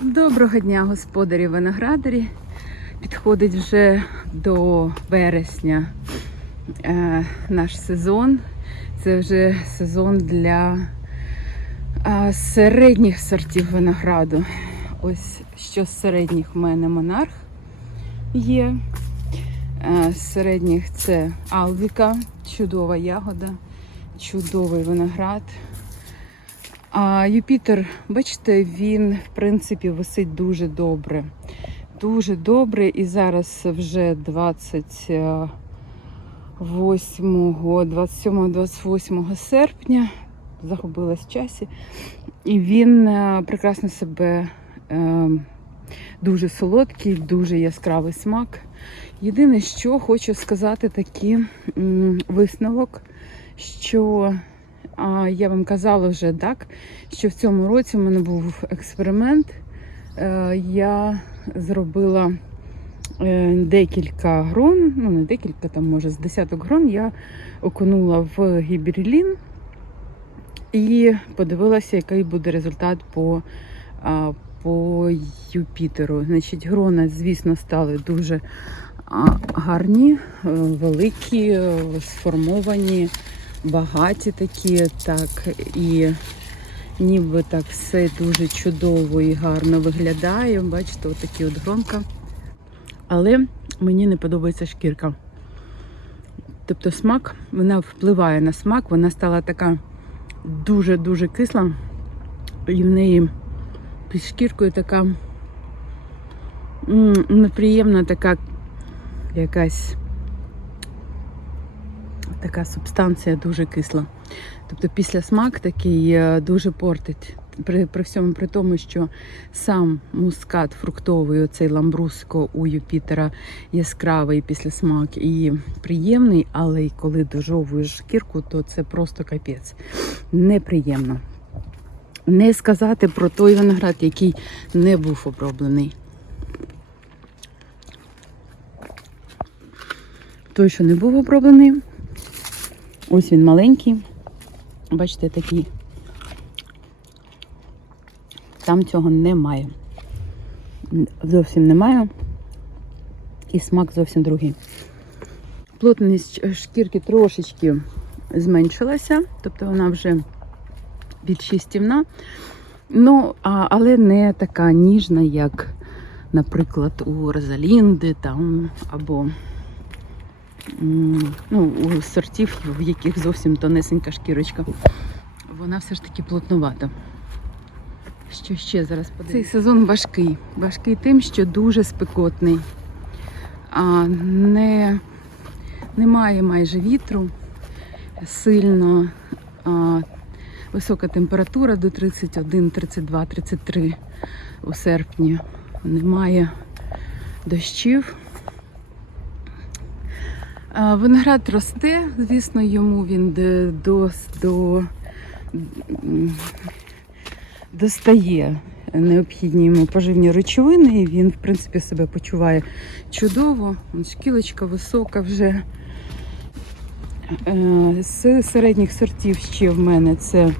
Доброго дня, господарі виноградарі. Підходить вже до вересня е, наш сезон. Це вже сезон для е, середніх сортів винограду. Ось що з середніх в мене монарх є. Е, з середніх це Алвіка, чудова ягода, чудовий виноград. А Юпітер, бачите, він в принципі висить дуже добре. Дуже добре. І зараз вже 28, 27-28 серпня, загубилась в часі. І він е, прекрасно себе е, дуже солодкий, дуже яскравий смак. Єдине, що хочу сказати, такий висновок, що а, я вам казала вже так, що в цьому році в мене був експеримент. Е, Я зробила е, декілька грон, ну не декілька, там може з десяток грон, я окунула в гіберлін і подивилася, який буде результат по, по Юпітеру. Значить, грона, звісно, стали дуже гарні, е, великі, сформовані багаті такі, так, і ніби так все дуже чудово і гарно виглядає. Бачите, отакі от гронка. Але мені не подобається шкірка. Тобто смак, вона впливає на смак, вона стала така дуже-дуже кисла, і в неї під шкіркою така неприємна така якась така субстанція дуже кисла. Тобто після смак такий е, дуже портить. При, при всьому при тому, що сам мускат фруктовий, оцей ламбруско у Юпітера яскравий після смак і приємний, але й коли дожовуєш шкірку, то це просто капець. Неприємно. Не сказати про той виноград, який не був оброблений. Той, що не був оброблений, Ось він маленький. Бачите, такий. Там цього немає. Зовсім немає. І смак зовсім другий. Плотність шкірки трошечки зменшилася, тобто вона вже більш їстівна. Ну, а, але не така ніжна, як, наприклад, у Розалінди там або ну, у сортів, в яких зовсім тонесенька шкірочка. Вона все ж таки плотнувата. Що ще зараз подивимося? Цей сезон важкий. Важкий тим, що дуже спекотний. А, не, немає майже вітру сильно. А, висока температура до 31, 32, 33 у серпні. Немає дощів. Виноград росте, звісно, йому він до, до, достає необхідні йому поживні речовини, і він, в принципі, себе почуває чудово. Шкілочка висока вже. Е, З середніх сортів ще в мене це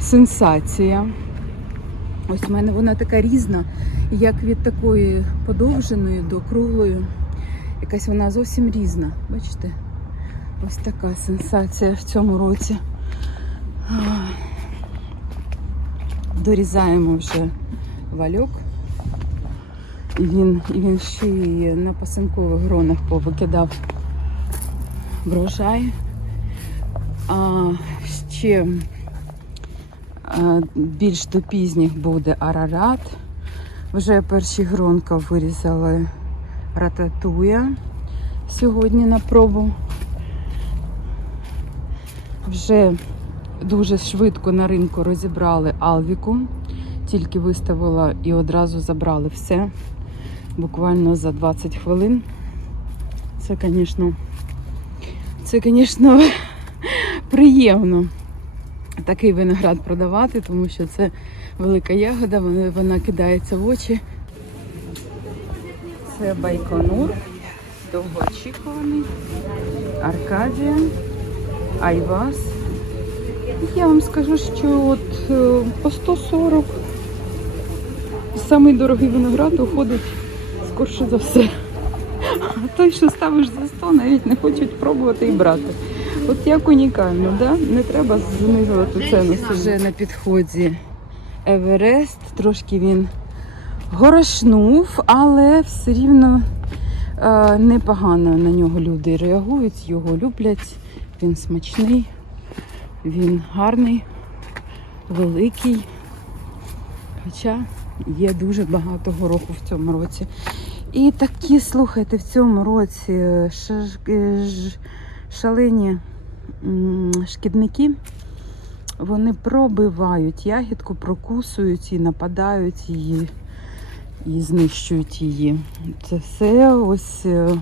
сенсація. Ось в мене вона така різна, як від такої подовженої до круглої. Якась вона зовсім різна. Бачите? Ось така сенсація в цьому році. Дорізаємо вже вальок. І він, і він ще й на пасинкових гронах повикидав врожай. А ще більш до пізніх буде арарат. Вже перші гронка вирізали рататуя сьогодні на пробу. Вже дуже швидко на ринку розібрали Алвіку. Тільки виставила і одразу забрали все. Буквально за 20 хвилин. Це, звісно, це, звісно, приємно такий виноград продавати, тому що це велика ягода, вона, кидається в очі. Це Байконур, довгоочікуваний, Аркадія, Айвас. Я вам скажу, що от е, по 140 самий дорогий виноград уходить скорше за все. А той, що ставиш за 100, навіть не хочуть пробувати і брати. От як унікально, да? не треба знижувати ціну. Вже на підході Еверест, трошки він горошнув, але все рівно е, непогано на нього люди реагують, його люблять. Він смачний, він гарний, великий. Хоча є дуже багато гороху в цьому році. І такі, слухайте, в цьому році шаж- е, шалені шкідники, вони пробивають ягідку, прокусують і нападають її і знищують її. Це все ось е,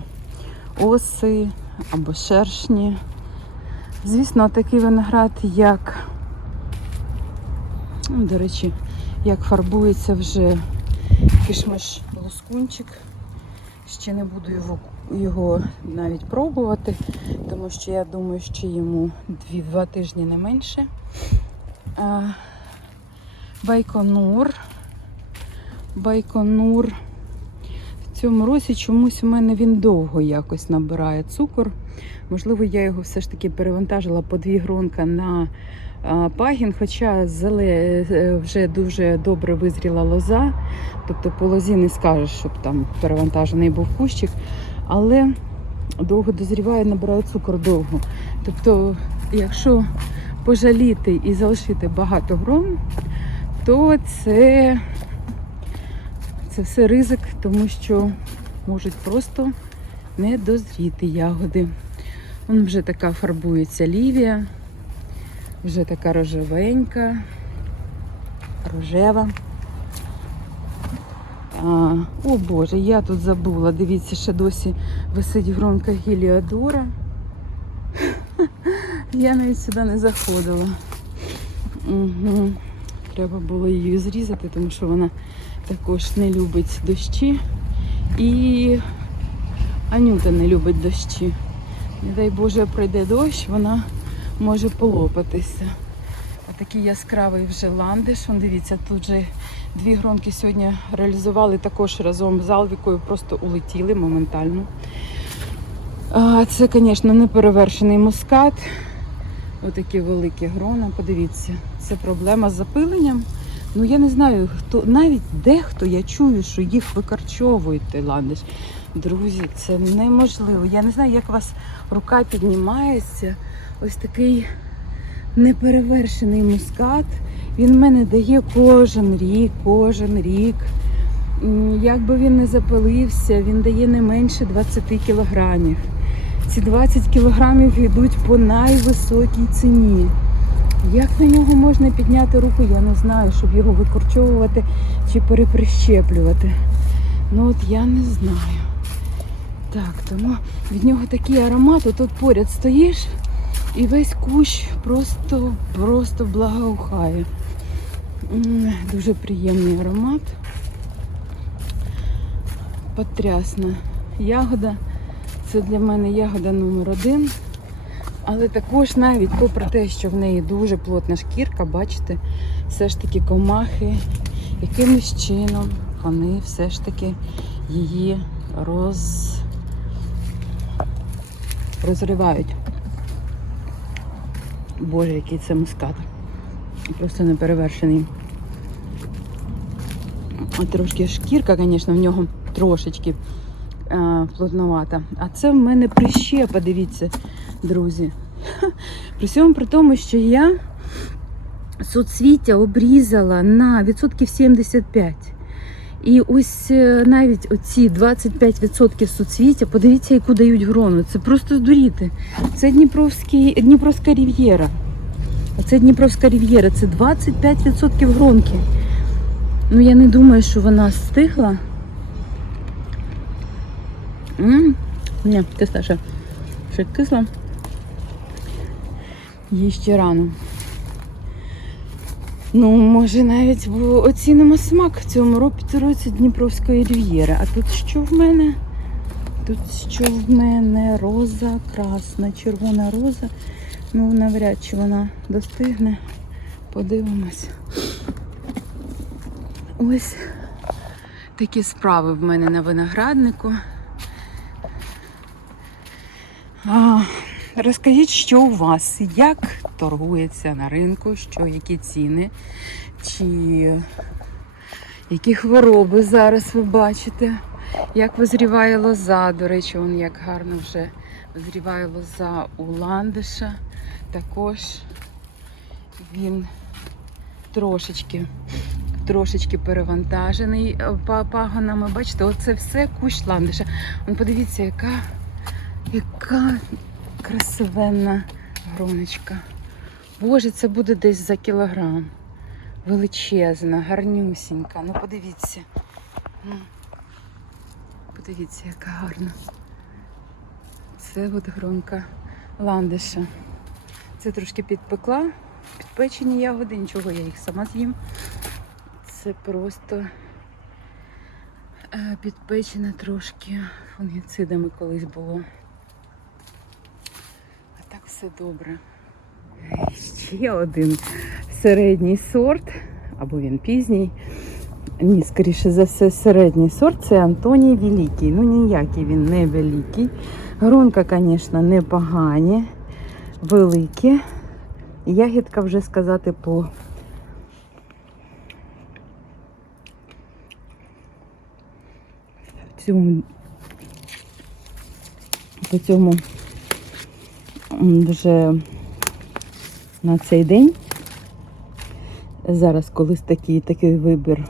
оси або шершні. Звісно, такий виноград, як, ну, до речі, як фарбується вже кишмиш лускунчик. Ще не буду його, його навіть пробувати, тому що я думаю, що йому 2 тижні не менше. Байконур. Байконур. В цьому році чомусь у мене він довго якось набирає цукор. Можливо, я його все ж таки перевантажила по дві гронка на пагін, хоча зеле е, вже дуже добре визріла лоза. Тобто по лозі не скажеш, щоб там перевантажений був кущик, але довго дозріває, набирає цукор довго. Тобто, якщо пожаліти і залишити багато грон, то це, це все ризик, тому що можуть просто не дозріти ягоди. Вон вже така фарбується лівія, вже така рожевенька, рожева. А, о Боже, я тут забула. Дивіться, ще досі висить гронка Гіліадора. Я навіть сюди не заходила. Угу. Треба було її зрізати, тому що вона також не любить дощі. І Анюта не любить дощі. Не дай Боже, пройде дощ, вона може полопатися. Такий яскравий вже ландиш. Вон дивіться, тут же дві гронки сьогодні реалізували також разом з Алвікою, просто улетіли моментально. А, Це, звісно, неперевершений мускат. Отакі великі грона. Подивіться, це проблема з запиленням. Ну я не знаю, хто навіть дехто я чую, що їх викорчовують той ландиш. Друзі, це неможливо. Я не знаю, як у вас рука піднімається. Ось такий неперевершений мускат. Він мене дає кожен рік, кожен рік. Як би він не запилився, він дає не менше 20 кілограмів. Ці 20 кілограмів йдуть по найвисокій ціні. Як на нього можна підняти руку, я не знаю, щоб його викорчовувати чи переприщеплювати. Ну от я не знаю. Так, тому від нього такий аромат, тут поряд стоїш і весь кущ просто, просто благоухає. Дуже приємний аромат. Потрясна ягода. Це для мене ягода номер один. Але також навіть попри те, що в неї дуже плотна шкірка, бачите, все ж таки комахи якимось чином вони все ж таки її роз... розривають. Боже, який це мускат. Просто неперевершений. А Трошки шкірка, звісно, в нього трошечки е, плотновата. А це в мене прищепа, дивіться, друзі. При всьому при тому, що я соцвіття обрізала на відсотків 75. І ось е, навіть оці 25% соцвіття, подивіться, яку дають грону. Це просто здуріти. Це Дніпровський, Дніпровська рів'єра. Оце Дніпровська рів'єра, це 25% гронки. Ну, я не думаю, що вона стигла. М? Ні, кисла ще. Ще кисла. Їй ще рано. Ну, може, навіть оцінимо смак в цьому році Дніпровської рів'єри. А тут що в мене? Тут що в мене? Роза, красна, червона роза. Ну, навряд чи вона достигне. Подивимось. Ось Такі справи в мене на винограднику. А, розкажіть, що у вас, як торгується на ринку, що які ціни, чи які хвороби зараз ви бачите, як визріває лоза, до речі, он як гарно вже визріває лоза у ландиша. Також він трошечки трошечки перевантажений е, пагонами. Бачите, оце все кущ ландиша. Вон подивіться, яка, яка красивенна гроночка. Боже, це буде десь за кілограм. Величезна, гарнюсінька. Ну подивіться. Ну, подивіться, яка гарна. Це от гронка ландиша. Це трошки підпекла, підпечені ягоди, нічого, я їх сама з'їм. Це просто е, підпечене трошки фунгіцидами колись було. Все добре. Ще один середній сорт, або він пізній. Ні, скоріше за все, середній сорт це Антоній Великий. Ну ніякий він не великий. Гронка, звісно, непогані, великі. Ягідка вже сказати по цьому по цьому вже на цей день. Зараз, колись такий, такий вибір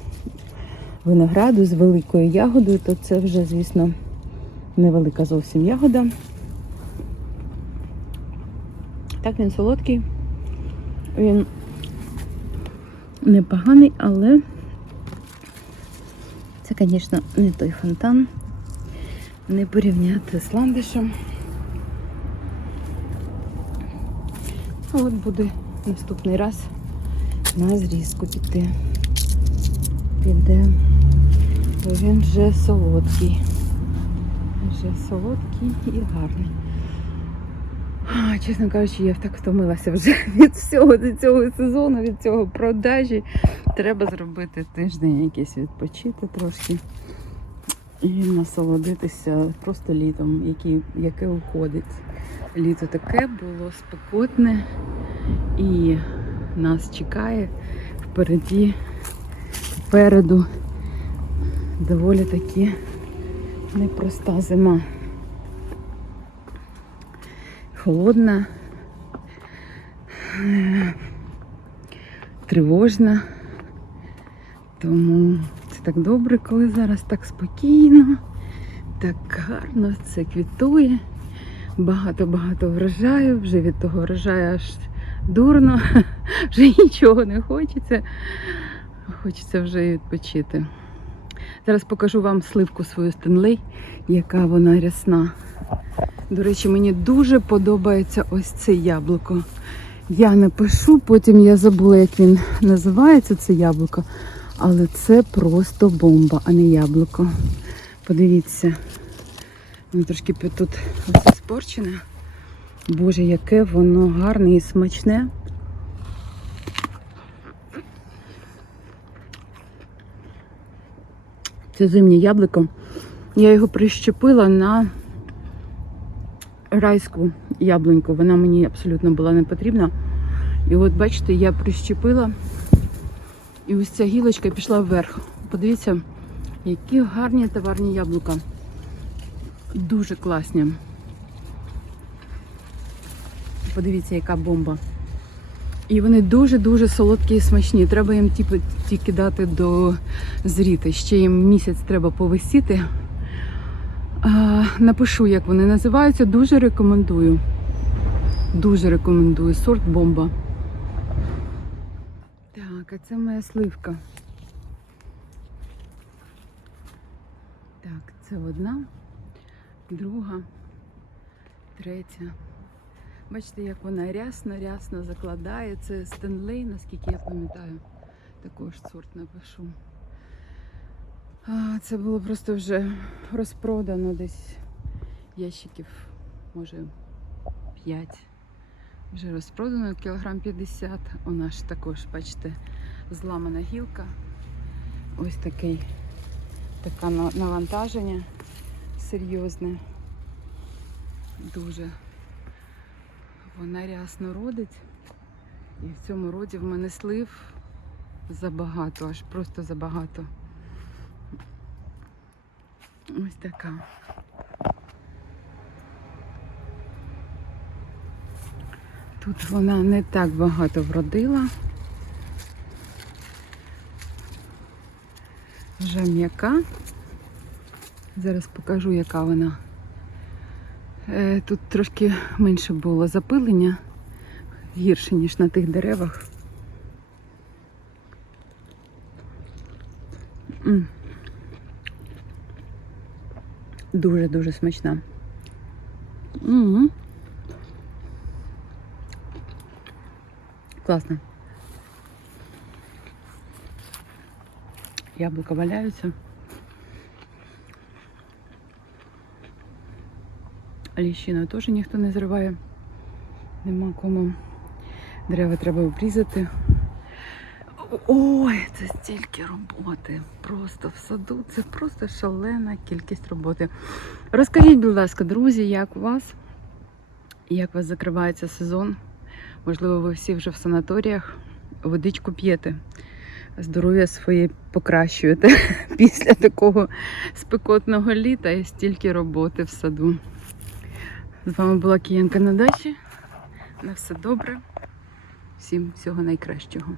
винограду з великою ягодою, то це вже, звісно, невелика зовсім ягода. Так, він солодкий. Він непоганий, але це, звісно, не той фонтан. Не порівняти з ландишем. От буде наступний раз на зрізку піти. Піде. Бо він вже солодкий. Вже солодкий і гарний. А, чесно кажучи, я так втомилася вже від всього від цього сезону, від цього продажі. Треба зробити тиждень якийсь відпочити трошки і насолодитися просто літом, яке уходить. Літо таке було спекотне і нас чекає впереді, впереду доволі таки непроста зима. Холодна, тривожна. Тому це так добре, коли зараз так спокійно, так гарно все квітує. Багато-багато врожаю, вже від того врожаю аж дурно, вже нічого не хочеться. Хочеться вже відпочити. Зараз покажу вам сливку свою Стенлей, яка вона рясна. До речі, мені дуже подобається ось це яблуко. Я напишу, потім я забула, як він називається, це яблуко. Але це просто бомба, а не яблуко. Подивіться. Воно трошки тут оце спорчене. Боже, яке воно гарне і смачне. Це зимнє яблуко. Я його прищепила на райську яблуньку. Вона мені абсолютно була не потрібна. І от бачите, я прищепила, і ось ця гілочка пішла вверх. Подивіться, які гарні товарні яблука. Дуже класні. Подивіться, яка бомба. І вони дуже-дуже солодкі і смачні. Треба їм типу, тільки дати до зріти. Ще їм місяць треба повисіти. Напишу, як вони називаються. Дуже рекомендую. Дуже рекомендую. Сорт бомба. Так, а це моя сливка. Так, це одна, друга, третя. Бачите, як вона рясно-рясно закладає. Це Стенлей, наскільки я пам'ятаю. Також сорт напишу. Це було просто вже розпродано десь ящиків, може 5. Вже розпродано кілограм 50. Вона ж також, бачите, зламана гілка. Ось такий таке навантаження серйозне. Дуже вона рясно родить. І в цьому році в мене слив забагато, аж просто забагато. Ось така. Тут вона не так багато вродила. Вже м'яка. Зараз покажу, яка вона. Е, Тут трошки менше було запилення, гірше, ніж на тих деревах. Дуже-дуже смачна. Угу. Класно. Яблука валяються. Ліщину теж ніхто не зриває. Нема кому. Дерева треба обрізати. Ой, це стільки роботи. Просто в саду. Це просто шалена кількість роботи. Розкажіть, будь ласка, друзі, як у вас? Як у вас закривається сезон? Можливо, ви всі вже в санаторіях водичку п'єте, здоров'я своє покращуєте після такого спекотного літа і стільки роботи в саду. З вами була Киянка на дачі. На все добре. Всім всього найкращого.